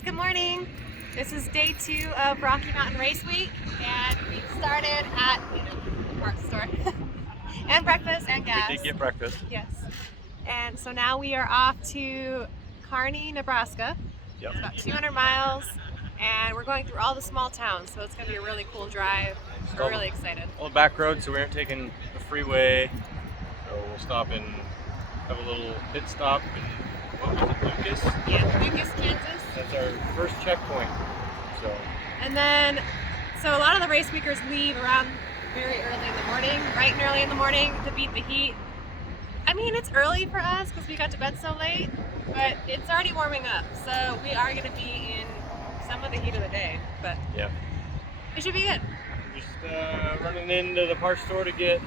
Alright, good morning. This is day 2 of Rocky Mountain Raceweek, and we started at the parts store. And breakfast and gas. We did get breakfast. Yes. And so now we are off to Kearney, Nebraska. Yep. It's about 200 miles, and we're going through all the small towns, so it's going to be a really cool drive. We're really excited. All the back roads, so we aren't taking the freeway. So we'll stop and have a little pit stop in Lucas. Yeah, Lucas, Kansas. That's our first checkpoint. And then, so a lot of the race weekers leave around very early in the morning, bright and early in the morning to beat the heat. I mean, it's early for us because we got to bed so late, but it's already warming up. So we are going to be in some of the heat of the day, but yeah, it should be good. Just running into the parts store to get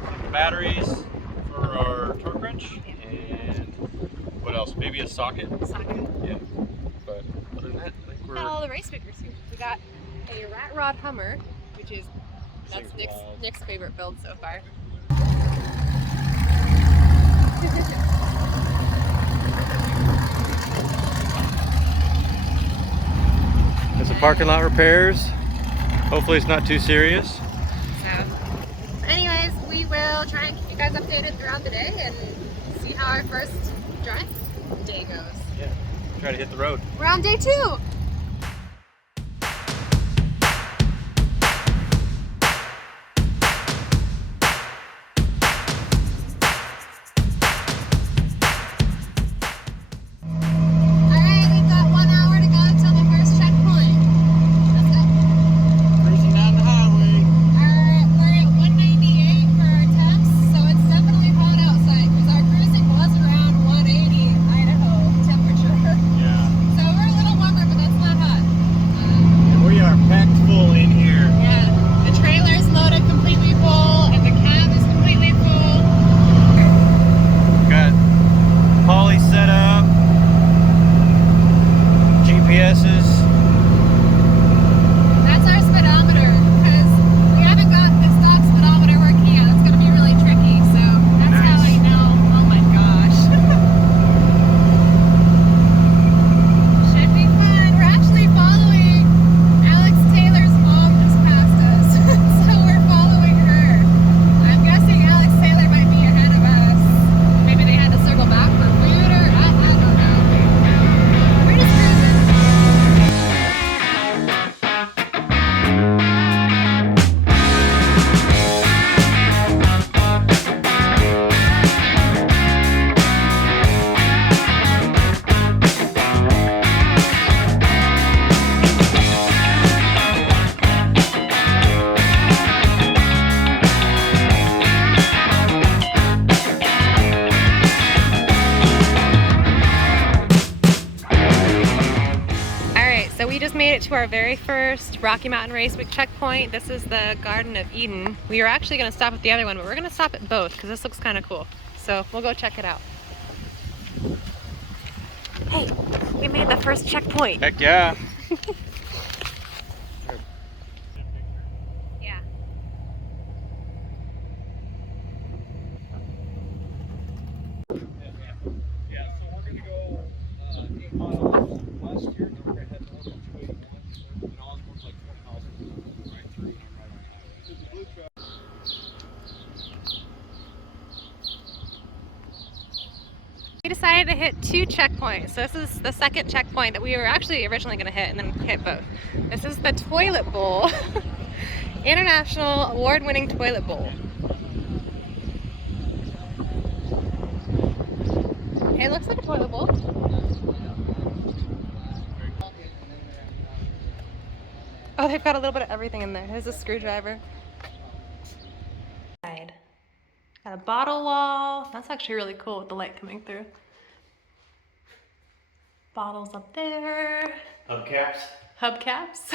some batteries for our torque wrench and what else? Maybe a socket. Yeah. But other than that, I think we're got all the race weekers here. We got a rat rod Hummer, which is Nick's favorite build so far. Got some parking lot repairs. Hopefully it's not too serious. So, anyways, we will try and keep you guys updated throughout the day and see how our first drive day goes. Yeah, try to hit the road. We're on day 2. So we just made it to our very first Rocky Mountain Raceweek checkpoint. This is the Garden of Eden. We were actually going to stop at the other one, but we're going to stop at both because this looks kind of cool. So we'll go check it out. Hey, we made the first checkpoint. Heck yeah. Yeah. Yeah, so we're going to go 8 miles west here, and then we're going to head north to 281. And all it looks like 20 miles right through, and I'm right on the highway. We decided to hit 2 checkpoints. So this is the second checkpoint that we were actually originally going to hit and then hit both. This is the Toilet Bowl. International award-winning Toilet Bowl. It looks like a toilet bowl. Oh, they've got a little bit of everything in there. There's a screwdriver. Got a bottle wall. That's actually really cool with the light coming through. Bottles up there. Hubcaps. Hubcaps.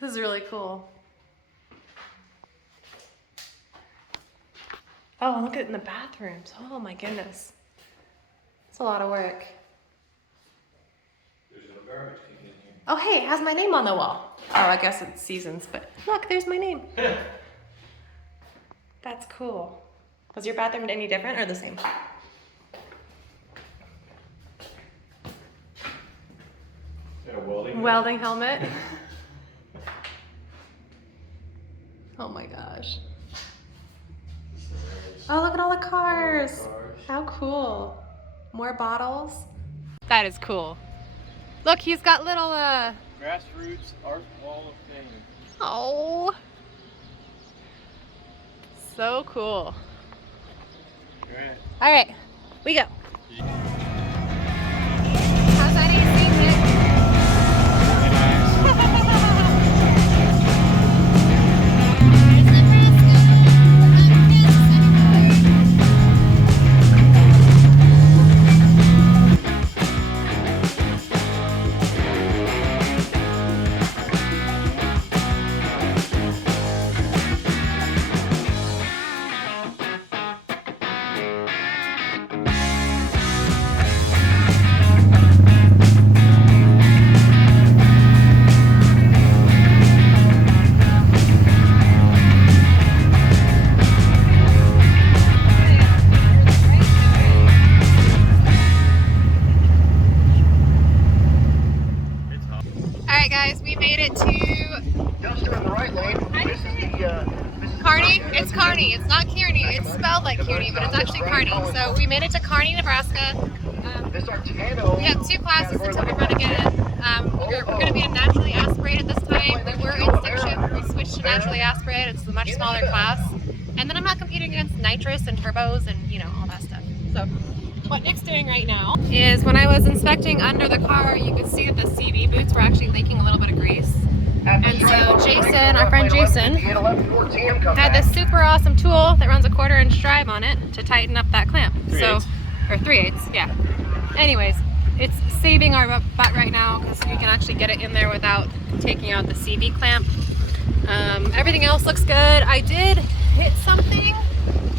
This is really cool. Oh, look at it in the bathrooms. Oh my goodness. It's a lot of work. There's no garbage can in here. Oh hey, it has my name on the wall. Oh, I guess it's seasons, but look, there's my name. That's cool. Was your bathroom any different or the same? welding helmet. Oh my gosh. Oh, look at all the cars. How cool. More bottles. That is cool. Look, he's got little, Grassroots Art Wall of Fame. Oh. So cool. Right. All right, we go. How's that AC, Nick? Guys, we made it to Kearney. It's Kearney. It's not Kearney. It's spelled like Kearney, but it's actually Kearney. So we made it to Kearney, Nebraska. We have 2 classes until we run again. We're going to be in naturally aspirated this time. We were in stick shift. We switched to naturally aspirated. It's a much smaller class. And then I'm not competing against nitrous and turbos and, you know, all that stuff. So what Nick's doing right now is, when I was inspecting under the car, you could see that the CV boots were actually leaking a little bit of grease. And so Jason, our friend Jason, had this super awesome tool that runs a 1/4-inch drive on it to tighten up that clamp. 3/8. Or 3/8, yeah. Anyways, it's saving our butt right now because we can actually get it in there without taking out the CV clamp. Everything else looks good. I did hit something,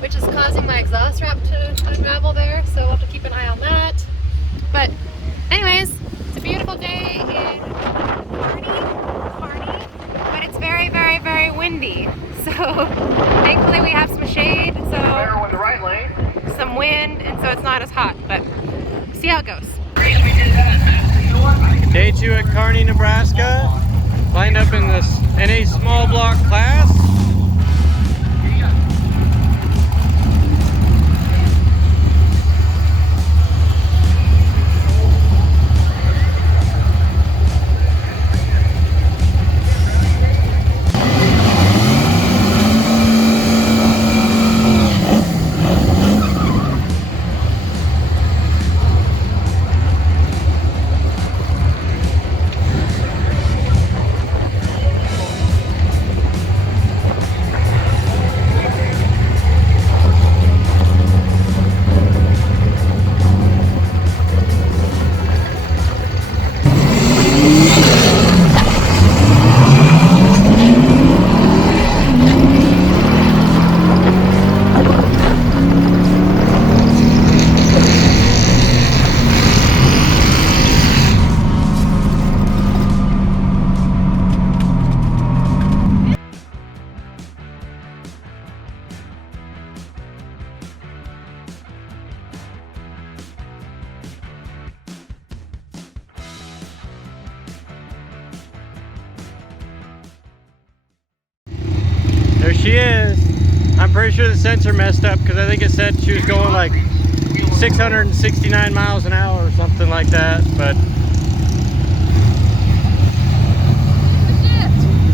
which is causing my exhaust wrap to unravel there, so we'll have to keep an eye on that. But anyways, it's a beautiful day in Kearney, but it's very, very, very windy. So thankfully we have some shade, so some wind, and so it's not as hot, but see how it goes. Day 2 at Kearney, Nebraska. Lined up in this NA small block class. There she is. I'm pretty sure the sensor messed up because I think it said she was going like 669 miles an hour or something like that, but...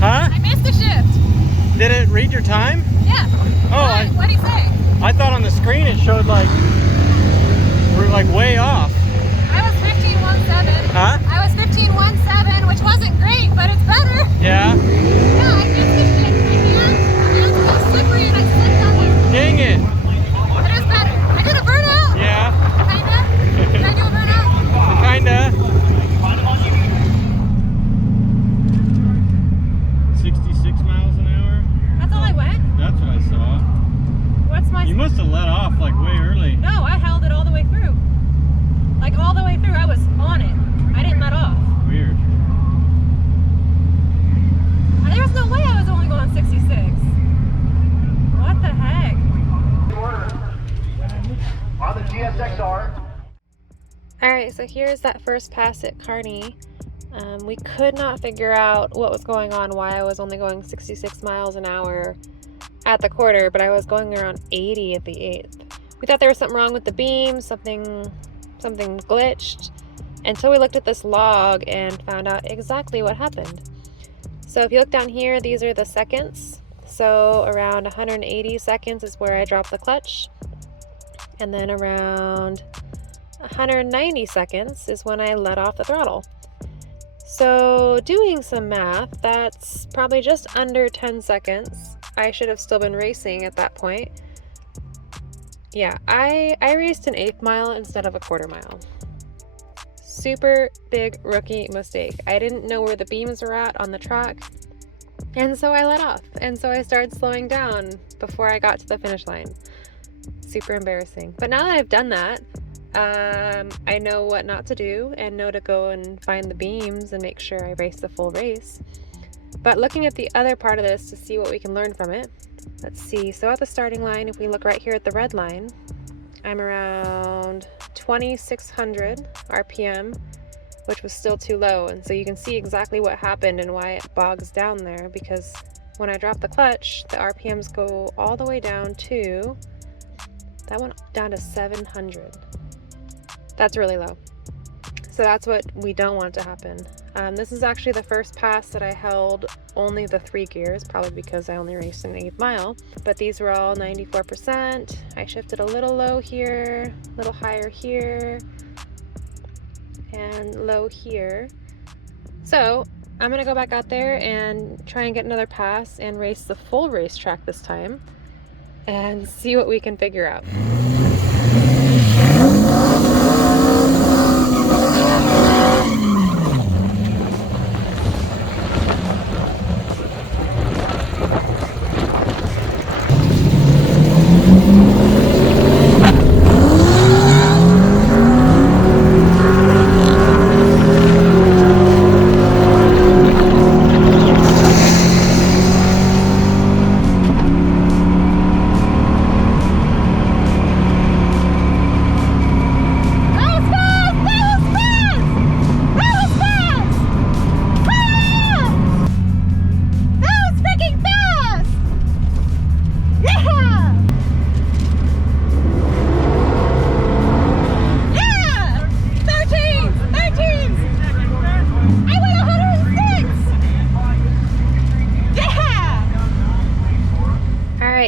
Huh? I missed the shift. Did it read your time? Yeah. Oh, what did he say? I thought on the screen it showed like we're like way off. I was 15.17. Huh? I was 15.17, which wasn't great, but it's better. Yeah? Yeah, I missed the shift. My hands were slippery and I slipped on them. Dang it. But it was better. I did a burnout. Yeah. Kinda. Did I do a burnout? Kinda. 66 miles an hour. That's all I went? That's what I saw. What's my... You must have let off like way early. No, I held it all the way through. Like all the way through, I was on it. I didn't let off. Weird. There's no way I was only going 66. What the heck? On the GSXR. Alright, so here's that first pass at Kearney. We could not figure out what was going on, why I was only going 66 miles an hour at the quarter, but I was going around 80 at the 8th. We thought there was something wrong with the beam, something glitched, until we looked at this log and found out exactly what happened. So if you look down here, these are the seconds. So around 180 seconds is where I dropped the clutch, and then around 190 seconds is when I let off the throttle. So doing some math, that's probably just under 10 seconds. I should have still been racing at that point. Yeah, I raced an 1/8 mile instead of a 1/4 mile. Super big rookie mistake. I didn't know where the beams were at on the track, and so I let off. And so I started slowing down before I got to the finish line. Super embarrassing. But now that I've done that, I know what not to do and know to go and find the beams and make sure I race the full race. But looking at the other part of this to see what we can learn from it, let's see. So at the starting line, if we look right here at the red line, I'm around 2,600 RPM, which was still too low. And so you can see exactly what happened and why it bogs down there, because when I drop the clutch, the RPMs go all the way down to, that went down to 700. That's really low. So that's what we don't want to happen. This is actually the first pass that I held only the 3 gears, probably because I only raced an 1/8 mile, but these were all 94%. I shifted a little low here, a little higher here, and low here. So I'm gonna go back out there and try and get another pass and race the full racetrack this time and see what we can figure out.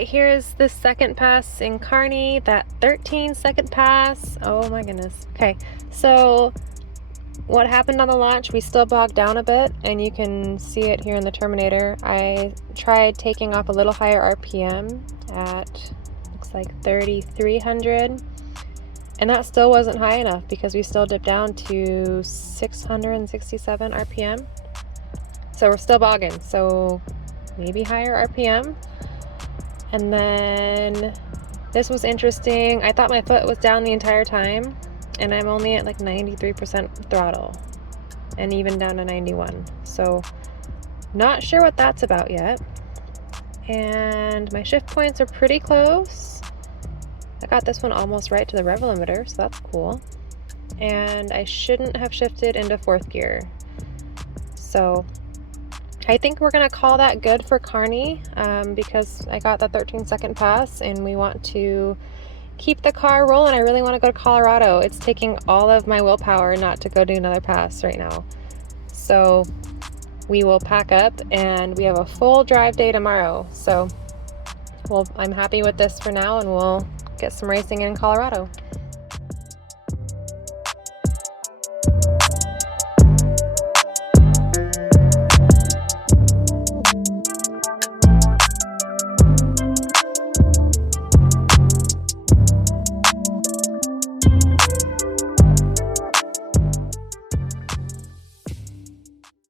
Here's the second pass in Kearney, that 13-second pass. Oh my goodness. Okay, so what happened on the launch, we still bogged down a bit, and you can see it here in the Terminator. I tried taking off a little higher RPM at, looks like 3,300, and that still wasn't high enough because we still dipped down to 667 RPM. So we're still bogging, so maybe higher RPM. And then this was interesting. I thought my foot was down the entire time, and I'm only at like 93% throttle and even down to 91. So not sure what that's about yet. And my shift points are pretty close. I got this one almost right to the rev limiter, so that's cool. And I shouldn't have shifted into 4th gear. So I think we're gonna call that good for Kearney, because I got the 13-second pass and we want to keep the car rolling. I really want to go to Colorado. It's taking all of my willpower not to go do another pass right now. So we will pack up and we have a full drive day tomorrow. So I'm happy with this for now, and we'll get some racing in Colorado.